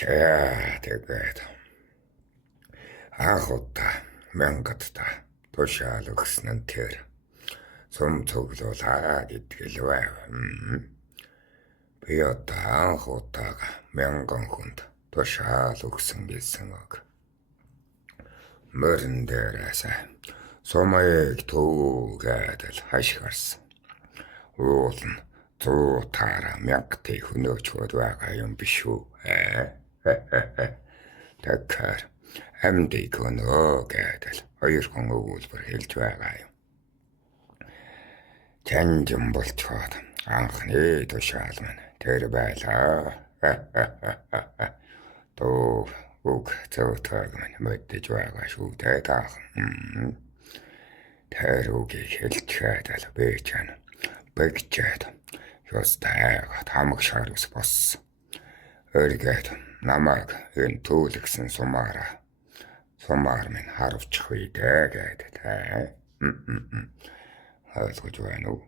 Тэгээд анх удаа мянгадтаа тушаал өгсөн нь тэр сум цуглуулаа гэдэг л байв. Би одоо анх удаага мянган хүнд тушаал өгсөн гэсэн үг. Мөрөн дээрээс сумыг түүгээд л хашгирсан. Уул нь 100 таараа мянгатыг хөнөөчгöd байгаа юм биш үү? Тэгэхээр амьдыг хөнөө гэдэг хоёр хүн өгүүлбэр хэлж байгаа юм. Чанжин болчоод анхны тушаал минь тэр байлаа. Тоо үг зөвтөг минь мэдэж байгаа шүү дээ таах. Тэр үгийг хэлчихэд л би чана бэгчээд ёстайгаа тамаг шарус боссон. Өргээд намайг энэ түлэгсэн сумаар минь харавчих үедээ гэдэг. Ойлгож байна уу?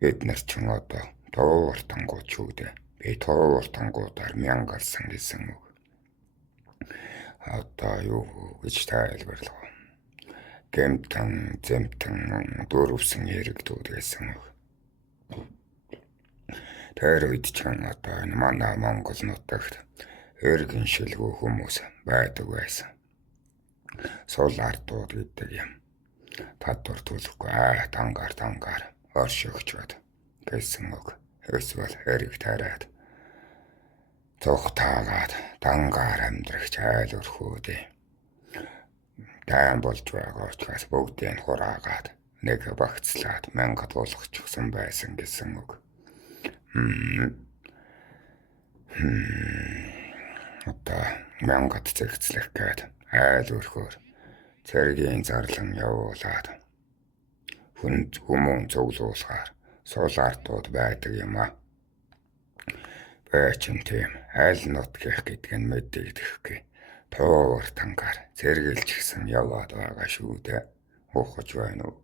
Эднэр ч одоо тоовортангууд шүү дээ. Би тоовортангуудаар мянгалсан гэсэн үг. Одоо юу гэж тайлбарлах вэ? Гэмтэн, зэмтэн, дөрвсөн хэрэгтүүд гэсэн үг. Тэр үед ч одоо энэ манай Монгол нутагт эргэн шилгүү хүмүүс байдаг байсан. Сул ардууд гэдэг юм. Татвар төлөхгүй тангаар оршигчвад гэсэн үг. Эсвэл хэрэг тараад цухтаагаад тангаар амьдрах айл өрхөөдөө тайм болж байгаа учраас бүгдийг хураагаад нэг багцлаад мянгад болгочихсон байсан гэсэн үг. Одоо мянгад зэрэгцлэх гээд айл өрхөөр цэргийн зарлан явуулаад хүмүүн цуглуулахаар сул ардууд байдаг юм а. Бэчин тийм айл нутгийнх гэдэг нь мэдэгдэхгүй тоовор тангаар зэргэлжсэн яваад байгаа шүү дээ. Ухаж байна уу?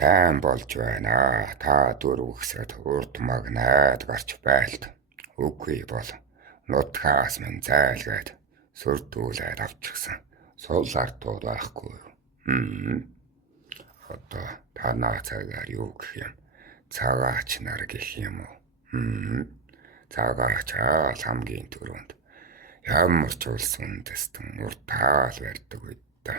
Тайм болж байна. Та дөрвөсөд урд магнад гарч байлт. Үгүй бол нутгаас минь зайлгээд сүрдүүлээд авчихсан. Сул ардууд байхгүй юу? Одоо танаа цагаар юу гэх юм? Цагаач нар гэх юм уу? Цагаач хамгийн түрүүнд ямар ч улс үндэстэн уртаал барьдаг үед та.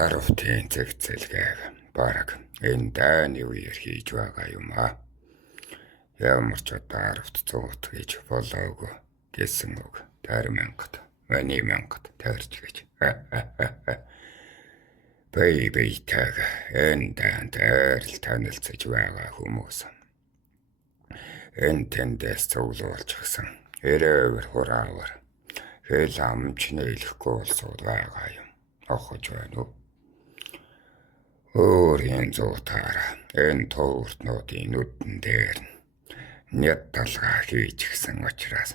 Аравтын зэгцэлгээг бараг энэ дайны үеэр хийж байгаа юм а. Ямар ч одоо аравт зуут гэж болоогүй гэсэн үг. Тэр мянгад, миний мянгад тэрч гэж. Бэйтэйг энэ дайнд л танилцаж байгаа хүмүүс. Энэ тэндээс цуглуулчихсан. Эрээвэр хураавар. Хэл амч нийлэхгүй улсууд байгаа юм. Охож байна уу? Өөрийн зуутаараа энэ тууртнуудын нүдэн дээр няд талгаа хийчихсэн учраас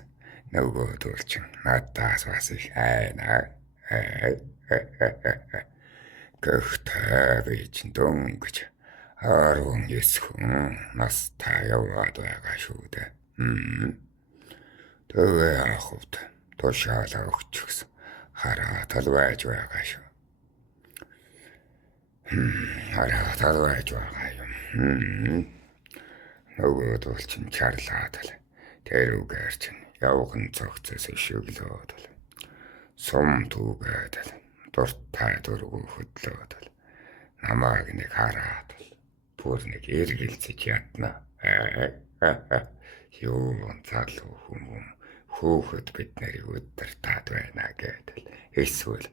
нөгөөдөл чинь надаас бас их айна. Гэхдээ би чинь дөнгөж 19 хүн настай яваад байгаа шүү дээ. Тэгээ ахвд тушаалаа өгчихсөн. Хараад л байж байгаа шүү. Хараад л байж байгаа юм. Нөгөөдөл чинь чарлаад л тэр үгээр чинь явган цогцос ишиглөөд л сум түүгээд л дуртай дургу хөдлөөд л намайг нэг хараад л бүр нэг эргэлзэж ядна. Юу залуу хүмүүс хөөхөд бид нарыг өдөртаад байна гэдэг. Эсвэл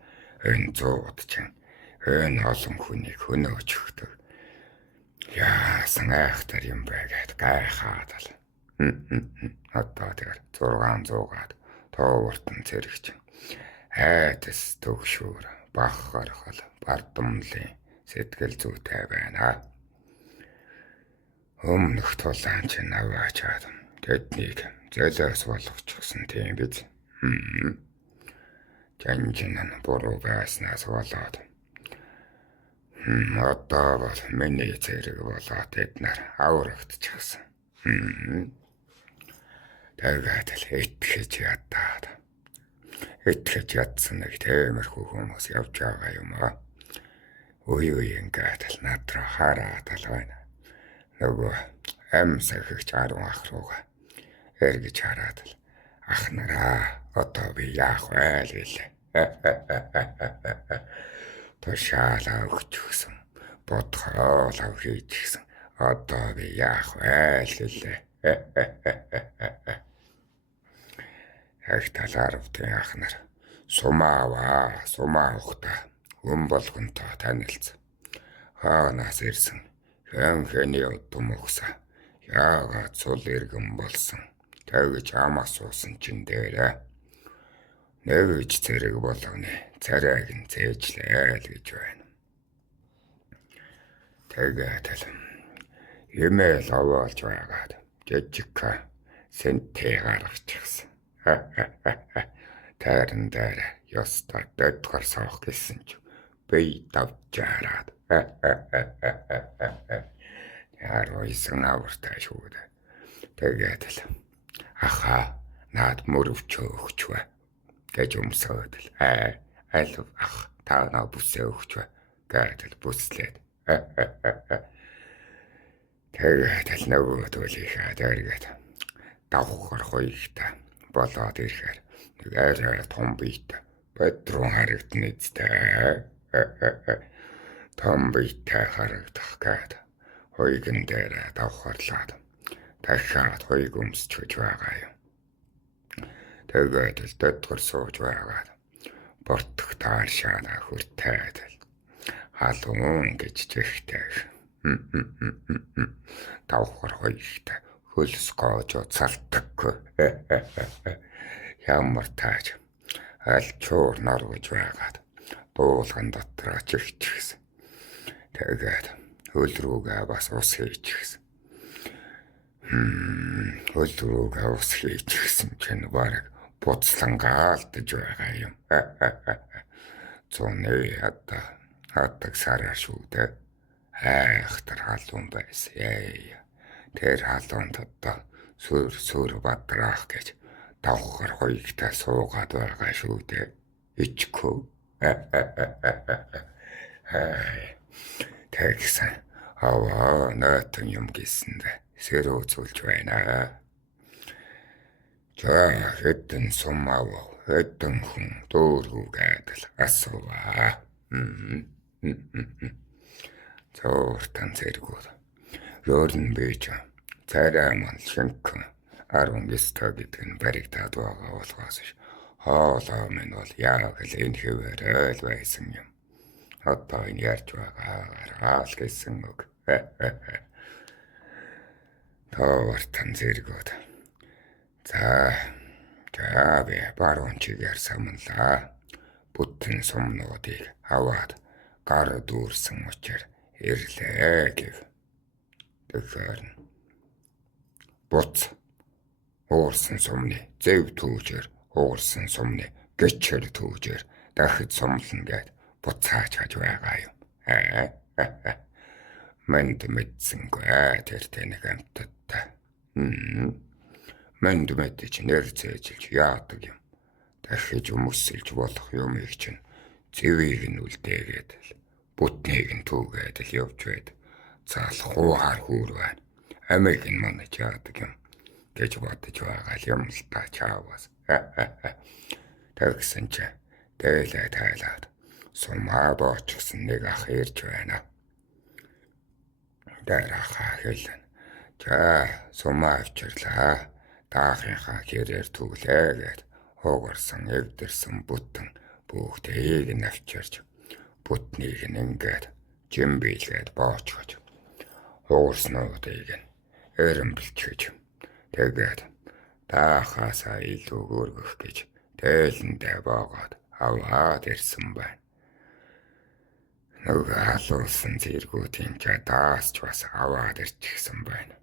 энэ зууд чинь энэ олон хүнийг хөнөөж өгдөг. Яасан айхтар юм бэ гэд гайхаад л. Одоо тэр 600-аад тоовортон зэрэгч айдас төгшүүр бахархал бардамлын сэтгэл зүйтэй байна. Өмнөх тулаан чинь аваачаад тэднийг зэлээс болгочихсон тийм биз. Жанжин нь буруу байснаас болоод Одоо бол миний зэрэг болоод эднэр аврагдчихсан. Тэгээд л итгэж ядаад. Итгэж ядсан нэг тиймэрхүү хүмүүс явж байгаа юм аа. Үе ингээд л над руу хараад л байна. Нөгөө амсагч 10 ах руугаа эргэж хараад л ах нараа одоо би яах вэ гэлээ. Тушаалаа өгч гисэн. Бодхоолоо хийж гисэн. Одоо би яах вэ гэлээ. Ах талаарвтын ах нар сумаа ухта хүн болгонтой танилцсан. Хаанаас ирсэн хэний удам өгсөн. Яагаад цул иргэн болсон. Тэгж амаас суусан чин дээрээ. Нэгж зэрэг болгоны царайг нь зээжлээ л гэж байна. Тэгээд л имэйл аваалж байгаад жижиг сэнтээ гаргачихсан. Тайран дээр ёстой дэдгэр савх гэсэн ч би давжаараад. Яройсэн авартай шүү дээ. Тэгээд л аха наад мөрөвч өгч бай гэж өмсөөд л аль ах та наа бүсээ өгч бай гэдэл бүслээд. Тэгээд л нөгөө төлийнхаа дээргээд давхар хоёртай болоод ирэхээр нэг арай том биетэй Петрон харагдана эцтэй. Том биетэй харагдах гээд хоёгын дээр давхарлаад дахиад хоёг өмсчөж байгаа юм. Тэгээд л дэдгэр сууж байгаад бортох таашаана хүртээд л халуун гэж чихтэй. Давхар хоёртай хөлс гоожоо цалтаггүй. Ямар тааж аль чуур наргаж байгаад дуулган дотроо чихчихсэн. Тэгээд хөл рүүгээ бас ус хийчихсэн. Хөл рүүгээ ус хийчихсэн чинь бараг буцлангаалтж байгаа юм. Зуны хатаг сараа шүү дээ. Айхтар халуун байсан. Тэр халуунд одоо сүр бадраах гэж давхар хоёртай суугаад байгаа шүү дээ. Ичгөө. Тэгсэн аваа наатан юм гисэндээ сэрөө зүйлж байна. За хэдэн сумав хэдэн хүн дөөргөөгээд л асууа. Зөөртөн зэргүүд. Ёрн бийж царай ман шинхэн 19 гэдэг нь баригдаад байгаа болохоос хоолоо минь бол яг л энэ хэвээр л байсан юм. Одоо энэ ярьж байгаа л гэсэн үг. Тоортон зэргүүд. За би баруун чигээр самнлаа. Бүтэн сумнуудыг аваад гар дүүрсэн учраас ирлээ гэв. Тэгэхээр буц уурсан сумны зэв түүжээр уурсан сумны гэчэр түүжээр дахид сумлан гээд буцааж хаж байгаа юм. Мэнд мэдсэнгүй тэр тэнэг амтттай. Мэнд мэдэж нэр зээжилж яадаг юм. Дахиж өмсөлж болох юмыг чинь зэвийг нь үлдээгээд л бүтнийг нь түүгээд л явж байд. Залхуугаар хүүр байна. Амиг нь манаж яадаг юм гэж бодож байгаа юм л та чаавас. Тэгсэн чи дээлээ тайлаад сумаа боочгсон нэг ах ирж байна. Дарахаа хэлэн. За сумаа авчирлаа. Даахынхаа хэрээр түглээгээд хуугарсан эвдэрсэн бүтэн бүгдийг нь авчирч бүтнийг нь ингээд жимбийлгээд боочгож хуурснуудыг нь эрэмбэлчгэж тэгээд даахаасаа илүү өргөх гэж дээлэндээ боогоод аваад ирсэн байна. Нөгөө халуулсан зэргүүдийн чадаас ч бас аваад ирчихсэн байна.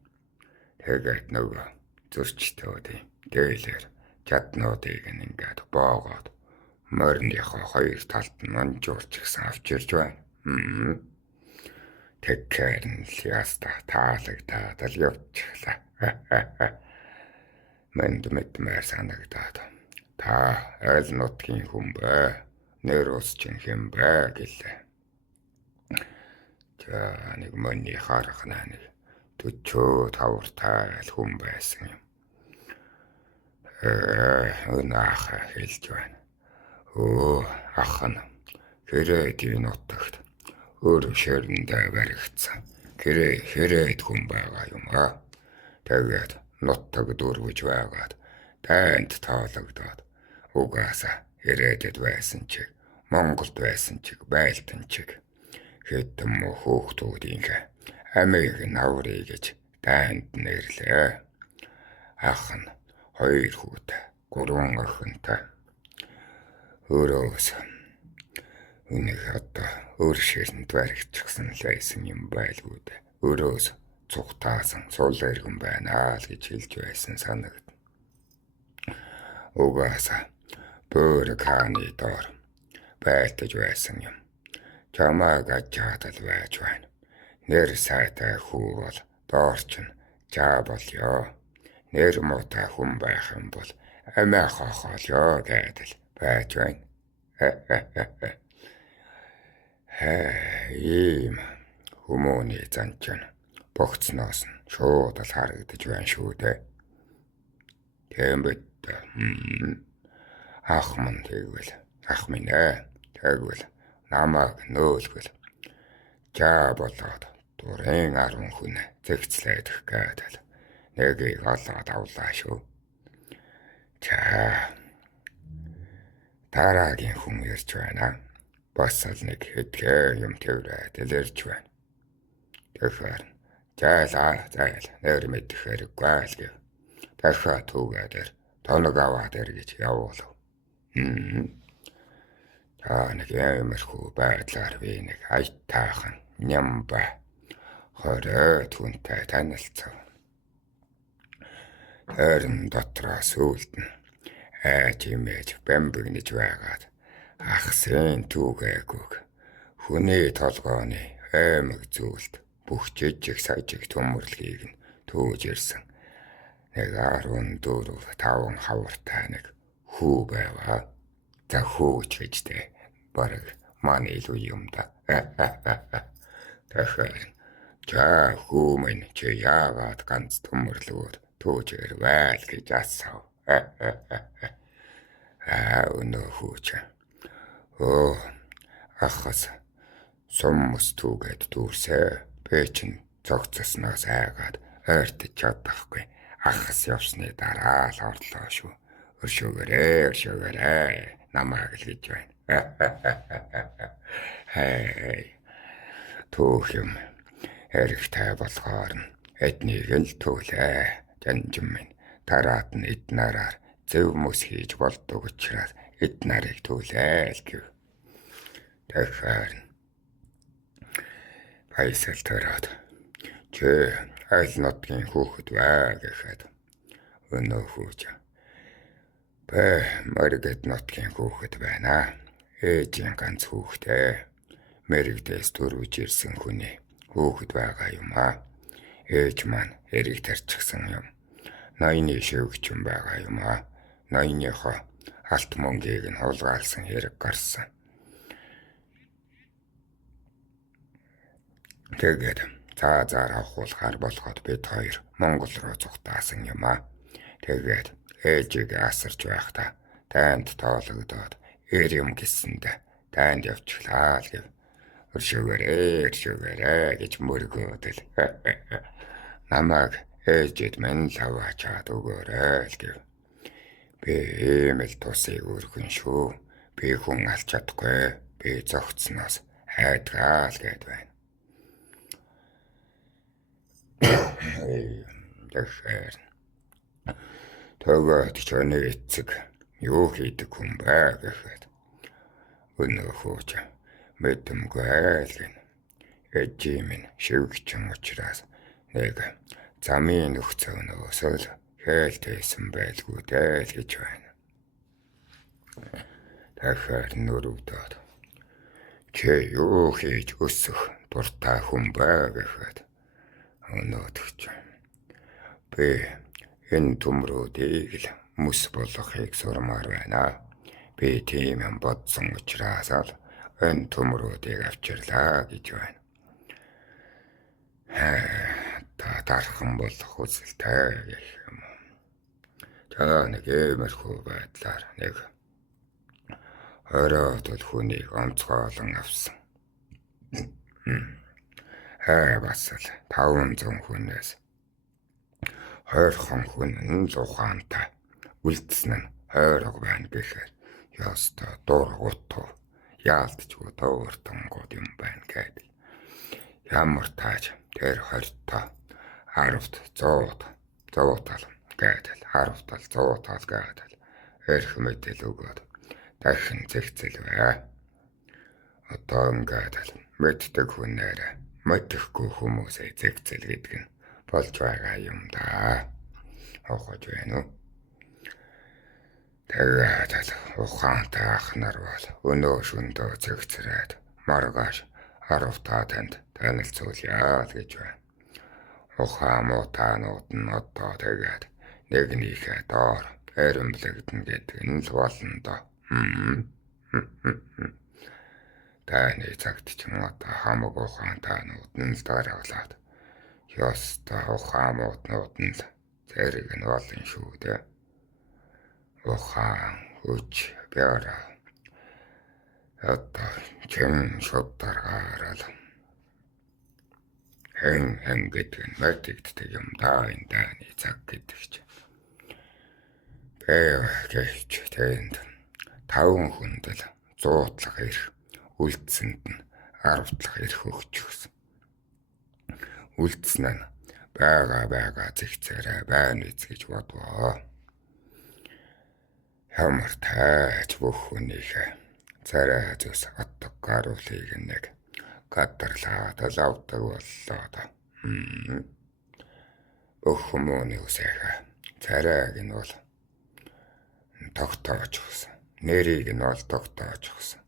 Тэгээд нөгөө зөрчтөөдийн дээлэр чаднуудыг нь ингээд боогоод морныхоо хоёр талд нь унжуулчихсан авчирч байна. Тэгэхээр нь л яста таалагдаад л явчихлаа. Мэнд мэдмээр санагдаад. Та аль нутгийн хүн бэ? Нэр ус чинь хэм бэ гэлээ. За нэг мөний харах нэг 45 таал хүн байсан юм. Өнөөх хэлж байна. Ах нь Хэрээдийн нутагт өөр ширэндээ баригдсан. Хэрээд хүн байгаа юм аа. Тэгээд нутаг дөрвөж байгаад танд таалагдаад угаасаа Хэрээдэд байсан чиг, Монголд байсан чиг, байлдан чиг хэдэн муу хүүхдүүдийнхээ амийг наврыг гэж танд нэрлээ. Ах нь 2 хүүтэй, 3 охинтой. Өөрөөс үнийг одоо өөр ширэнд баригдчихсан л байсан юм байлгүй дээ. Өөрөөс цугтаасан сул иргэн байна л гэж хэлж байсан санагдана. Угаасаа бөөр хааны доор байтаж байсан юм. Чамааг ачаатал байж байна. Нэр сайтай хүү бол доорч нь жаа болёо. Нэр муутай хүн байх юм бол амиа хохоолё гэдэл байж байна. Ийм хүмүүний занчин богцноос нь шууд л харагдаж байна шүү дээ. Тийм бид ах мань тэгвэл ах минь тэгвэл намайг нөөлгөл жаа болоод дурын 10 хүн зэгцлэдэх гэдэл нэгийг олоод авлаа шүү. За дараагийн хүн ирж байна. Бас л нэг хэдхэн юм тэрээд илэрж байна. Тэгэхээр зайл нэр мэдэх хэрэггүй л гэв. Дахиад түүгээр тоног аваад ир гэж явуулав. Та нэг ямархуу байдлаар би нэг айтаахан нямба хорой түнтэй танилцав. Тэрэн дотроос үлдэн имэж бэмбэгнэж байгаад ахсын түүгээгүйг хүний толгооны аймаг зүйлд бүх жижиг сажиг төмөрлөгийг нь төөж ирсэн. Нэг 14-5 хавартай нэг хүү байваа. За хөөч гэжтэй бараг манай илүү юм да. Тэгэхээр за хүү минь чи яагаад ганц төмөрлөгөөр төөж ирвэл гэж асуув. Өнөө хүүч. Ахас суммус түүгээд дүүрсээ. Би чинь цогцсноос айгаад ойртож чадахгүй. Ахас явсны дараа л орлоо шүү. Өршөөгөрөө намайг л гэж байна. Түүх юм эрэхтэй болохоор нь эднийг л түлээ. Жанжин минь дараад нь эднараар зөв мөс хийж болдог учраас эд нарыг түлээ л гэв. Тэгэхээр баясал төрөөд чи аль нутгийн хүүхэд вэ гэхэд өнөө хүүж мэргэд нутгийн хүүхэд байна. Ээжийн ганц хүүхдээ мэрэгдээс төрөж ирсэн хүний хүүхэд байгаа юм аа. Ээж маань эрийг тарчихсан юм. Ноёны шивгчэн байгаа юм аа. Ноёныхоо алт мөнгийг нь хулгайлсан хэрэг гарсан. Тэгээд цаазаар авахулахаар болоход бид хоёр Монгол руу цугтаасан юм аа. Тэгээд ээжийг асарч байхдаа танд тоологдоод эр юм гисэндээ танд явчихлаа л гэв. Өршөөгөрөө гэж мөргөөдөл. Намайг ээжэд мань л аваачаад өгөөрэй л гэв. Би ийм л тусыг өргөн шүү. Би хүн алж чадахгүй. Би зогцсноос хайдгаал гэд байна. Тэгэхээр тэгээд ч өнөө эцэг юу хийдэг хүн бэ гэхэд өнөө хөөж мэдэмгүй л гин. Ээжийн минь шивгчэн учраас нэг замын нөхцөнөөс л хэлтэйсэн байлгүй дээ л гэж байна. Тэгэхээр нүрүүдээд чи юу хийж өсөх дуртай хүн бай гэхэд өнөөдөгч би энэ төмрүүдийг л мөс болгохыг сурмаар байна. Би тийм юм бодсон учраас л энэ төмрүүдийг авчирлаа гэж байна. Та дархан болох үзэлтэй гэх юм. Чанаа нэг иймэрхүү байдлаар нэг оройд л хүнийг онцгойлон авсан. Бас л 500 хүнээс 20 хүн нь л ухаантай үлдсэн нь 20 байна гэхээр ёстой дургутуу яалтчгүй дууртангууд юм байна гэдэг. Ямар тааж тэр 20-та 10-т 100-тал гэдэг 10-тал 100-тал гэдэг эрх мэдэл өгөөд дахин зэгцэлвэ. Одоо ингээд л мэддэг хүнээр мэдэхгүй хүмүүсээ зэгцэл гэдэг нь болж байгаа юм да. Ухаж байна уу? Тэгээд л ухаантай ах нар бол өнөө шөндөө зэгцрээд маргааш 10-та танд танилцуулъя гэж байна. Ухаан муутаанууд нь одоо тэгээд нэгнийхээ доор эрэмблэгдэн гэдэг нь л болно доо. Таны цагт ч юм одоо хамаг ухаантайнууд нь л дараалаад ёстой ухаамууднууд нь л зэрэг нь болно шүү дээ. Ухаан хүч бяра одоо чин шударгаарал хэн гэдэг нь мэдэгддэг юм да энэ таны цаг гэдэг чинь. Гэвч тэнд 5 хүнд л 100 талах ирэх үлдсэнд нь 10 талах ирэх өгч өгсөн. Үлдсэн нь байгаа зэгцээрээ байна гэж бодвоо. Ямар тааж бүх хүнийхээ царай зүс атдаг гаруулыг нэг гадарлаад л авдаг боллоо да. Бүх хүмүүний үсэхэ царайг нь бол тогтоож өгсөн. Нэрийг нь бол тогтоож өгсөн.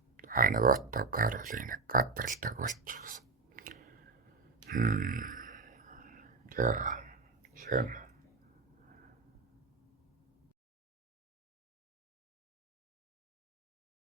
Нэг атдаг гаруулыг нэг гадралдаг болчихсон. За, шэм.